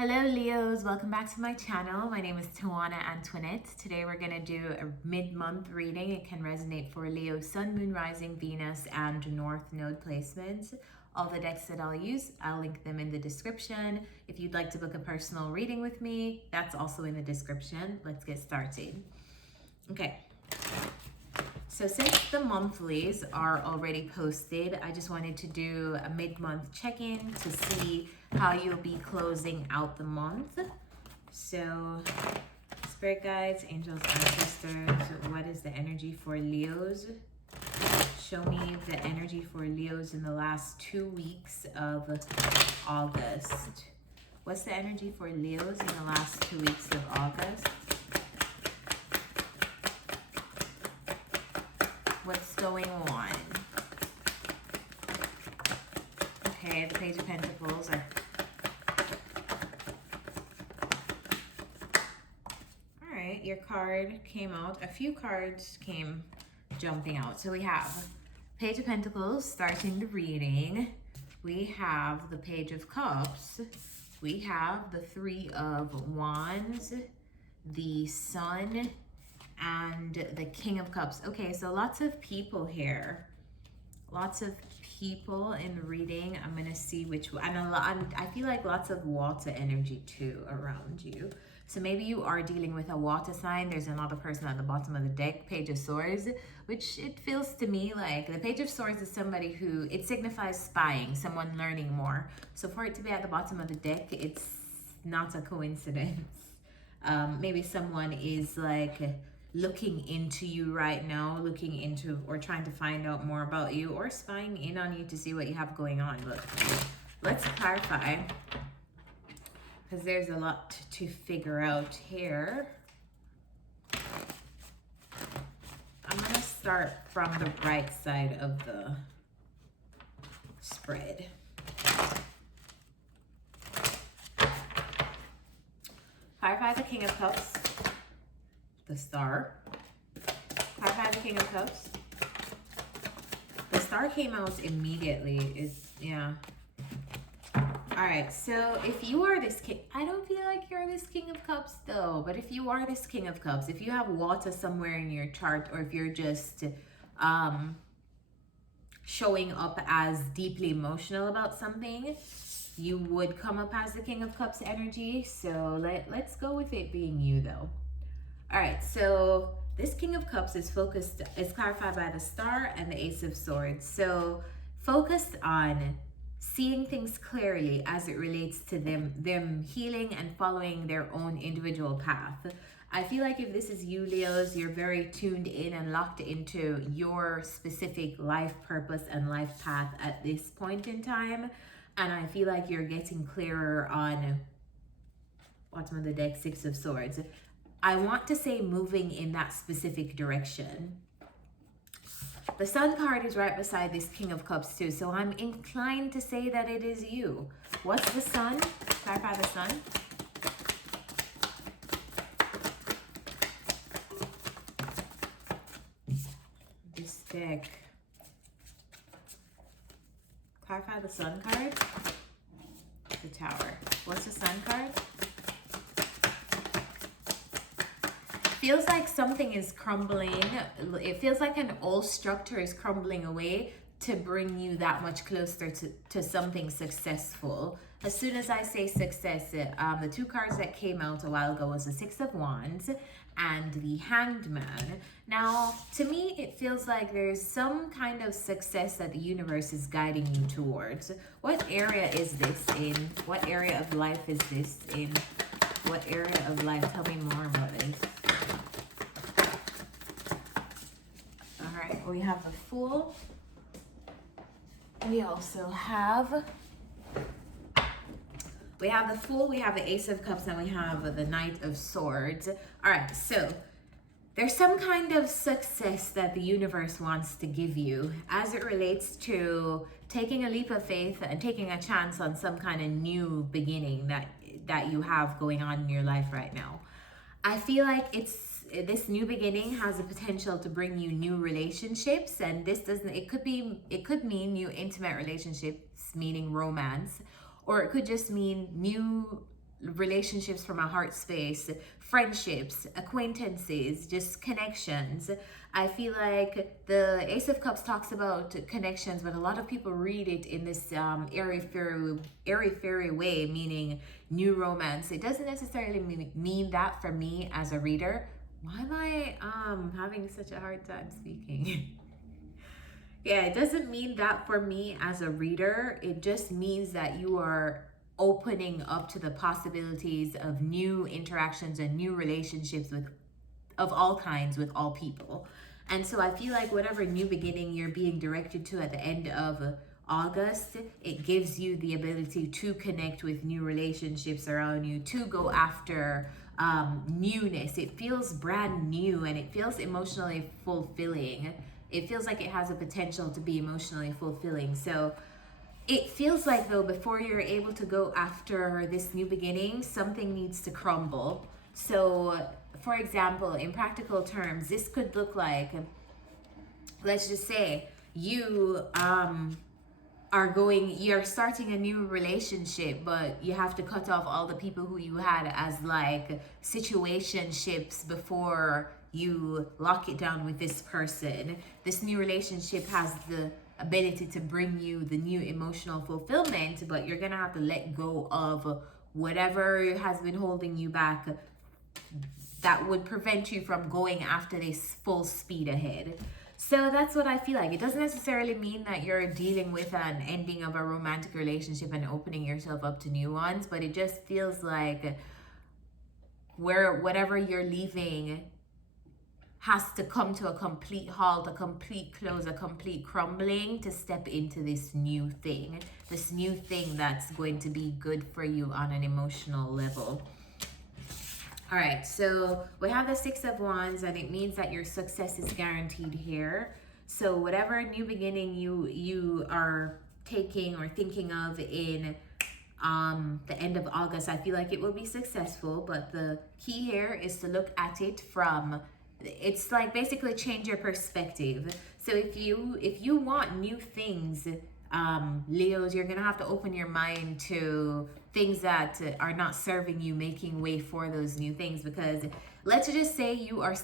Hello Leos, welcome back to my channel. My name is Tawanantoinette. Today we're going to do a mid-month reading. It can resonate for Leo, Sun, Moon, Rising, Venus, and North Node placements. All the decks that I'll use, I'll link them in the description. If you'd like to book a personal reading with me, that's also in the description. Let's get started. Okay. So since the monthlies are already posted, I just wanted to do a mid-month check-in to see how you'll be closing out the month. So spirit guides, angels, ancestors, what is the energy for Leos? Show me the energy for Leos in the last 2 weeks of August. What's the energy for Leos in the last 2 weeks of August? What's going on? Okay, the Page of Pentacles are... Alright, your card came out. A few cards came jumping out. So we have Page of Pentacles starting the reading. We have the Page of Cups. We have the Three of Wands, the Sun, and the King of Cups. Okay, so lots of people here. Lots of people in the reading. I'm gonna see which one. And I feel like lots of water energy too around you. So maybe you are dealing with a water sign. There's another person at the bottom of the deck, Page of Swords, which it feels to me like the Page of Swords is somebody who, it signifies spying, someone learning more. So for it to be at the bottom of the deck, it's not a coincidence. Maybe someone is like looking into you right now, looking into or trying to find out more about you or spying in on you to see what you have going on. But let's clarify, because there's a lot to figure out here. I'm going to start from the right side of the spread. Clarify the King of Cups. The Star. Clarify the King of Cups. The Star came out immediately. Alright, so if you are this king, I don't feel like you're this King of Cups though, but if you are this King of Cups, if you have water somewhere in your chart, or if you're just showing up as deeply emotional about something, you would come up as the King of Cups energy. So let's go with it being you though. All right, so this King of Cups is clarified by the Star and the Ace of Swords. So focused on seeing things clearly as it relates to them healing and following their own individual path. I feel like if this is you, Leos, you're very tuned in and locked into your specific life purpose and life path at this point in time. And I feel like you're getting clearer on bottom of the deck, Six of Swords. I want to say moving in that specific direction. The Sun card is right beside this King of Cups too, so I'm inclined to say that it is you. What's the Sun? Clarify the Sun. This deck. Clarify the Sun card. The Tower. What's the Sun card? Feels like something is crumbling. It feels like an old structure is crumbling away to bring you that much closer to something successful. As soon as I say success, the two cards that came out a while ago was the Six of Wands and the Hanged Man. Now, to me, it feels like there's some kind of success that the universe is guiding you towards. What area is this in? What area of life is this in? What area of life? Tell me more about this. We have the Fool. We also have the Fool, we have the Ace of Cups, and we have the Knight of Swords. All right, so there's some kind of success that the universe wants to give you as it relates to taking a leap of faith and taking a chance on some kind of new beginning that you have going on in your life right now. I feel like this new beginning has the potential to bring you new relationships, and it could mean new intimate relationships, meaning romance, or it could just mean new relationships from a heart space, friendships, acquaintances, just connections. I feel like the Ace of Cups talks about connections, but a lot of people read it in this airy-fairy way, meaning new romance. It doesn't necessarily mean that for me as a reader. Why am I having such a hard time speaking? Yeah, it doesn't mean that for me as a reader. It just means that you are opening up to the possibilities of new interactions and new relationships with of all kinds with all people. And so I feel like whatever new beginning you're being directed to at the end of August, it gives you the ability to connect with new relationships around you, to go after newness. It feels brand new and it feels emotionally fulfilling. It feels like it has a potential to be emotionally fulfilling. So it feels like, though, before you're able to go after this new beginning, something needs to crumble. So, for example, in practical terms, this could look like, let's just say, you're starting a new relationship, but you have to cut off all the people who you had as like situationships before you lock it down with this person. This new relationship has the ability to bring you the new emotional fulfillment, but you're gonna have to let go of whatever has been holding you back that would prevent you from going after this full speed ahead. So that's what I feel like. It doesn't necessarily mean that you're dealing with an ending of a romantic relationship and opening yourself up to new ones, but it just feels like whatever you're leaving has to come to a complete halt, a complete close, a complete crumbling to step into this new thing that's going to be good for you on an emotional level. All right, so we have the Six of Wands, and it means that your success is guaranteed here. So whatever new beginning you are taking or thinking of in the end of August, I feel like it will be successful. But the key here is to look at it from, it's like basically change your perspective. So if you want new things, Leos, you're gonna have to open your mind to things that are not serving you, making way for those new things. Because let's just say you're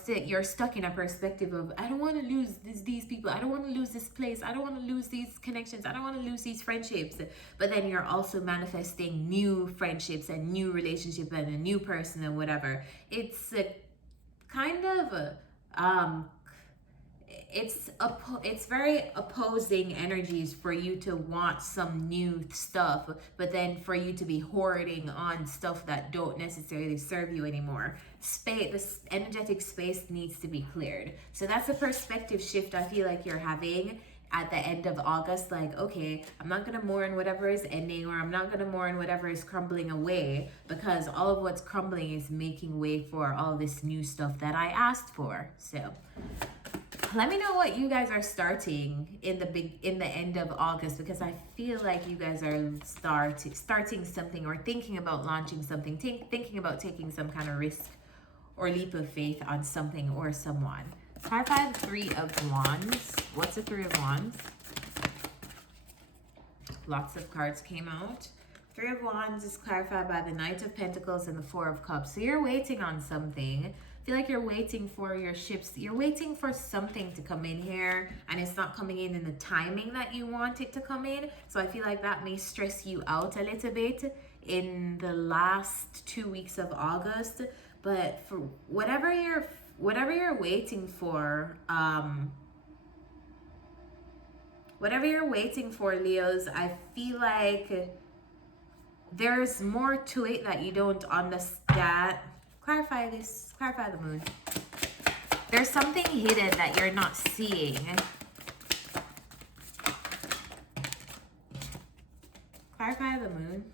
stuck in a perspective of, I don't want to lose these people, I don't want to lose this place, I don't want to lose these connections, I don't want to lose these friendships. But then you're also manifesting new friendships and new relationship and a new person and whatever. It's kind of it's very opposing energies for you to want some new stuff, but then for you to be hoarding on stuff that don't necessarily serve you anymore. This energetic space needs to be cleared. So that's a perspective shift I feel like you're having at the end of August. Like, okay, I'm not gonna mourn whatever is ending, or I'm not gonna mourn whatever is crumbling away, because all of what's crumbling is making way for all this new stuff that I asked for. So let me know what you guys are starting in the end of August, because I feel like you guys are starting something, or thinking about launching something, thinking about taking some kind of risk or leap of faith on something or someone. Clarify the Three of Wands. What's the Three of Wands? Lots of cards came out. Three of Wands is clarified by the Knight of Pentacles and the Four of Cups. So you're waiting on something. I feel like you're waiting for your ships. You're waiting for something to come in here, and it's not coming in the timing that you want it to come in. So I feel like that may stress you out a little bit in the last 2 weeks of August. But for whatever you're waiting for, Leos, I feel like there's more to it that you don't understand. Clarify the Moon. There's something hidden that you're not seeing. Clarify the Moon.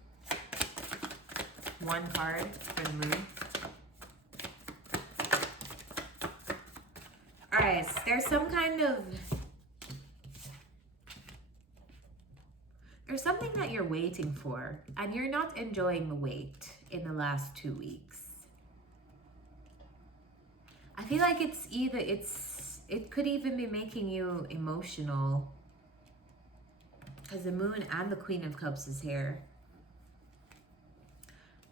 One card for the Moon. Alright, there's something that you're waiting for, and you're not enjoying the wait in the last 2 weeks. I feel like it could even be making you emotional, because the Moon and the Queen of Cups is here.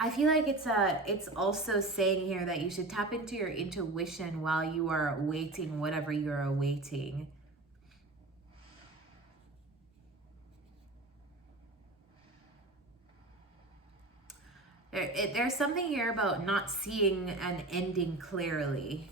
I feel like it's also saying here that you should tap into your intuition while you are awaiting whatever you're awaiting. There's something here about not seeing an ending clearly.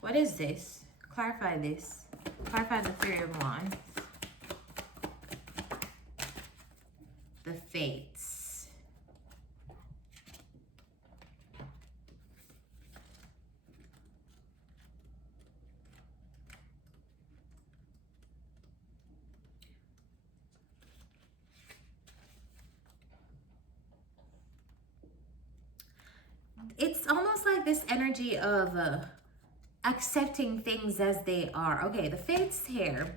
What is this? Clarify this. Clarify the Three of Wands. The Fates. It's almost like this energy of accepting things as they are. Okay, the Fates here.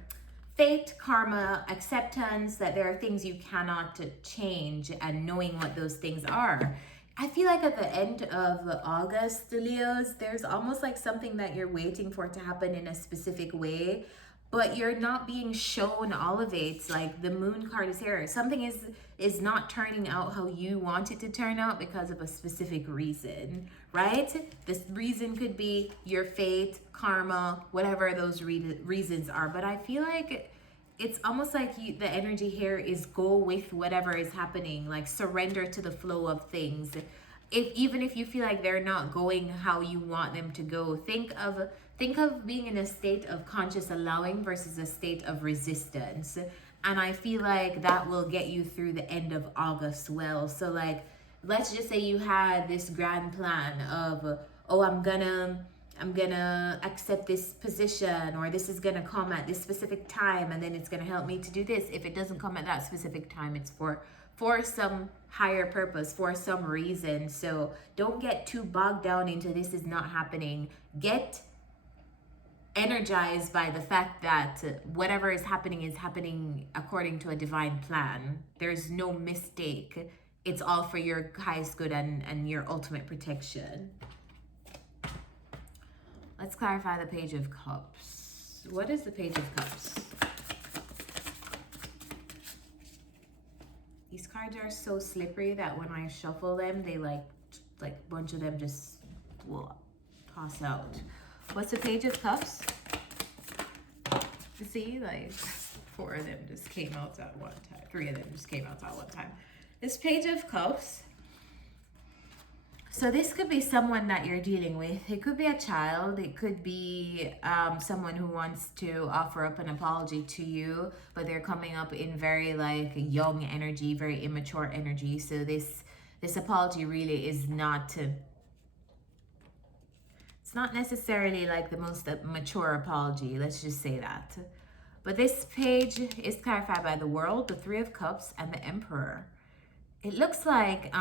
Fate, karma, acceptance, that there are things you cannot change, and knowing what those things are. I feel like at the end of August, Leos, there's almost like something that you're waiting for to happen in a specific way, but you're not being shown all of it. Like the Moon card is here. Something is not turning out how you want it to turn out because of a specific reason, right? This reason could be your fate, karma, whatever those reasons are. But I feel like it's almost like the energy here is go with whatever is happening, like surrender to the flow of things. Even if you feel like they're not going how you want them to go, think of being in a state of conscious allowing versus a state of resistance. And I feel like that will get you through the end of August well. So like, let's just say you had this grand plan of, oh, I'm gonna accept this position, or this is gonna come at this specific time, and then it's gonna help me to do this. If it doesn't come at that specific time, it's for some higher purpose, for some reason. So don't get too bogged down into this is not happening. Get energized by the fact that whatever is happening according to a divine plan. There's no mistake. It's all for your highest good and your ultimate protection. Let's clarify the Page of Cups. What is the Page of Cups? These cards are so slippery that when I shuffle them, they like a bunch of them just toss out. What's the Page of Cups? You see, like 4 of them just came out at one time. 3 of them just came out at one time. This Page of Cups. So this could be someone that you're dealing with. It could be a child. It could be someone who wants to offer up an apology to you, but they're coming up in very like young energy, very immature energy. So this apology really is not it's not necessarily like the most mature apology. Let's just say that. But this page is clarified by the World, the Three of Cups, and the Emperor. It looks like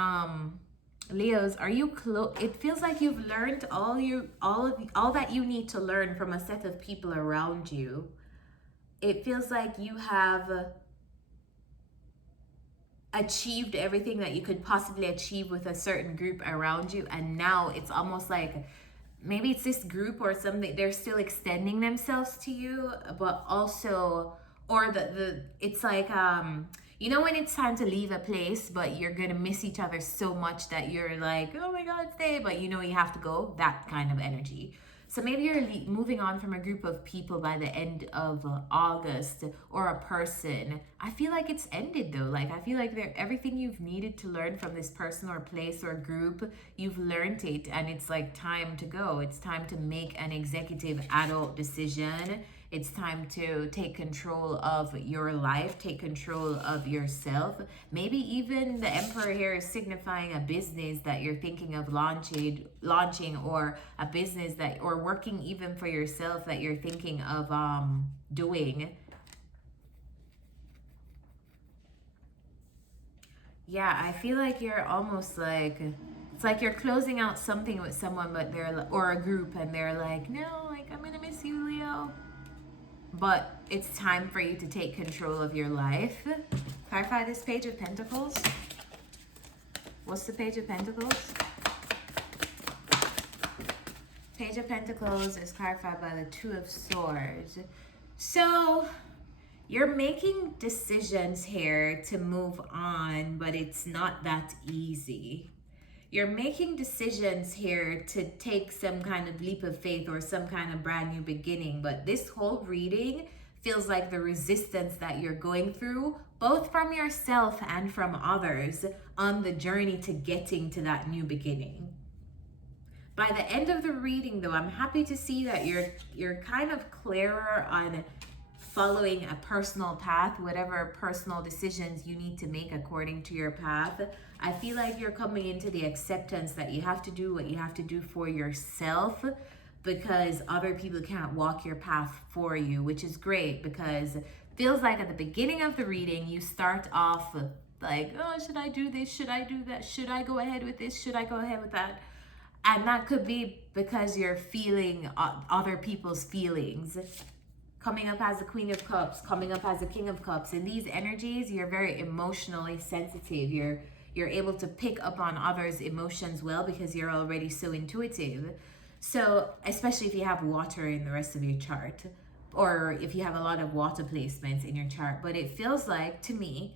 Leos, are you close? It feels like you've learned all that you need to learn from a set of people around you. It feels like you have achieved everything that you could possibly achieve with a certain group around you, and now it's almost like maybe it's this group or something, they're still extending themselves to you, but also, or it's like you know when it's time to leave a place, but you're gonna miss each other so much that you're like, oh my god, stay, but you know you have to go, that kind of energy. So maybe you're moving on from a group of people by the end of August, or a person. I feel like it's ended though. Like I feel like everything you've needed to learn from this person or place or group, you've learned it, and it's like time to go. It's time to make an executive adult decision. It's time to take control of your life, take control of yourself. Maybe even the Emperor here is signifying a business that you're thinking of launching, or a business that, or working even for yourself that you're thinking of doing. Yeah, I feel like you're almost like, it's like you're closing out something with someone, but or a group, and they're like, no, like I'm gonna miss you, Leo. But it's time for you to take control of your life. Clarify this Page of Pentacles. What's the Page of Pentacles? Page of Pentacles is clarified by the Two of Swords. So you're making decisions here to move on, but it's not that easy. You're making decisions here to take some kind of leap of faith or some kind of brand new beginning, but this whole reading feels like the resistance that you're going through, both from yourself and from others, on the journey to getting to that new beginning. By the end of the reading, though, I'm happy to see that you're kind of clearer on following a personal path, whatever personal decisions you need to make according to your path. I feel like you're coming into the acceptance that you have to do what you have to do for yourself, because other people can't walk your path for you, which is great, because it feels like at the beginning of the reading, you start off like, oh, should I do this? Should I do that? Should I go ahead with this? Should I go ahead with that? And that could be because you're feeling other people's feelings. Coming up as a Queen of Cups, coming up as a King of Cups. In these energies, you're very emotionally sensitive. You're able to pick up on others' emotions well because you're already so intuitive. So, especially if you have water in the rest of your chart, or if you have a lot of water placements in your chart. But it feels like, to me,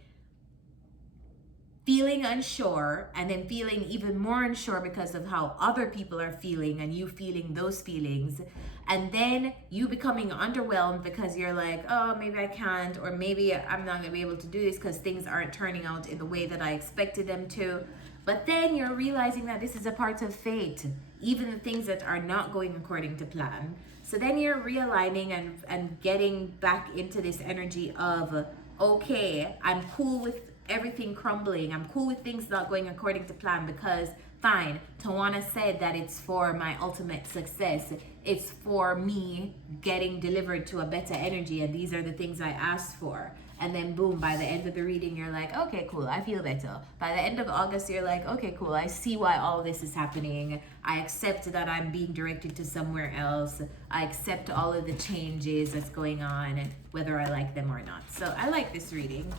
feeling unsure and then feeling even more unsure because of how other people are feeling and you feeling those feelings, and then you becoming underwhelmed because you're like, oh, maybe I can't, or maybe I'm not gonna be able to do this because things aren't turning out in the way that I expected them to. But then you're realizing that this is a part of fate, even the things that are not going according to plan. So then you're realigning and getting back into this energy of, okay, I'm cool with everything crumbling. I'm cool with things not going according to plan, because fine, Tawana said that it's for my ultimate success. It's for me getting delivered to a better energy, and these are the things I asked for. And then boom, by the end of the reading, you're like, okay, cool, I feel better. By the end of August, you're like, okay, cool, I see why all this is happening. I accept that I'm being directed to somewhere else. I accept all of the changes that's going on, whether I like them or not. So I like this reading.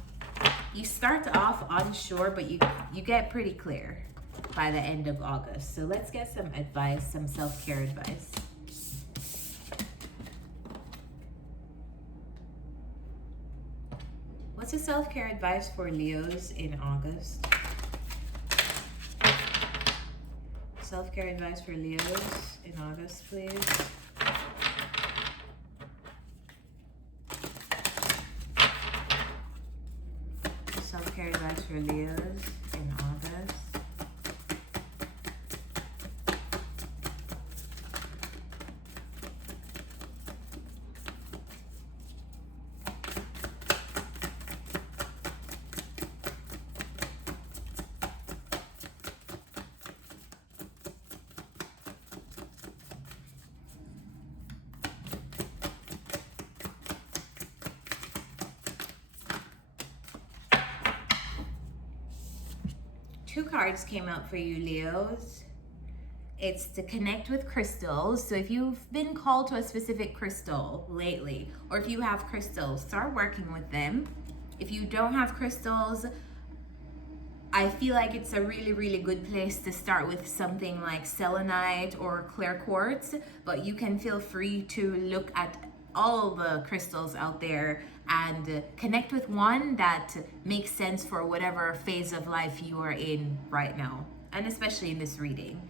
You start off unsure, but you get pretty clear by the end of August. So let's get some advice, some self-care advice. What's the self-care advice for Leos in August? Self-care advice for Leos in August, please. Self-care advice for Leos in August. Two cards came out for you, Leos. It's to connect with crystals. So if you've been called to a specific crystal lately, or if you have crystals, start working with them. If you don't have crystals, I feel like it's a really, really good place to start with something like selenite or clear quartz, but you can feel free to look at all the crystals out there and connect with one that makes sense for whatever phase of life you are in right now, and especially in this reading.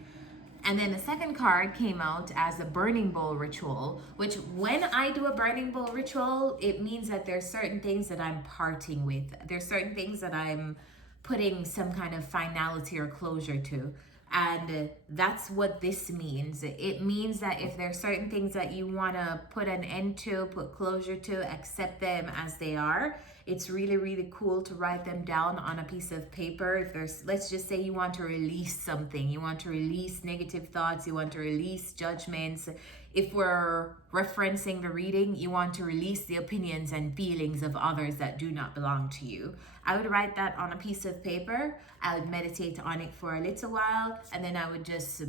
And then the second card came out as a burning bowl ritual, which when I do a burning bowl ritual, it means that there's certain things that I'm parting with. There's certain things that I'm putting some kind of finality or closure to. And that's what this means. It means that if there's certain things that you want to put an end to, put closure to, accept them as they are, it's really, really cool to write them down on a piece of paper. If there's, let's just say you want to release something, you want to release negative thoughts, you want to release judgments. If we're referencing the reading, you want to release the opinions and feelings of others that do not belong to you. I would write that on a piece of paper. I would meditate on it for a little while, and then I would just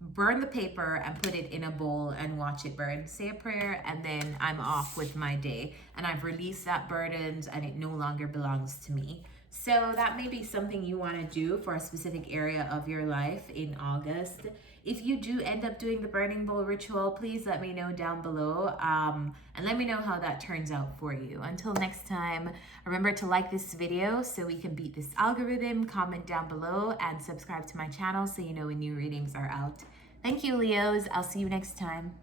burn the paper and put it in a bowl and watch it burn. Say a prayer, and then I'm off with my day. And I've released that burden, and it no longer belongs to me. So that may be something you want to do for a specific area of your life in August. If you do end up doing the burning bowl ritual, please let me know down below, and let me know how that turns out for you. Until next time, remember to like this video so we can beat this algorithm, comment down below, and subscribe to my channel so you know when new readings are out. Thank you, Leos. I'll see you next time.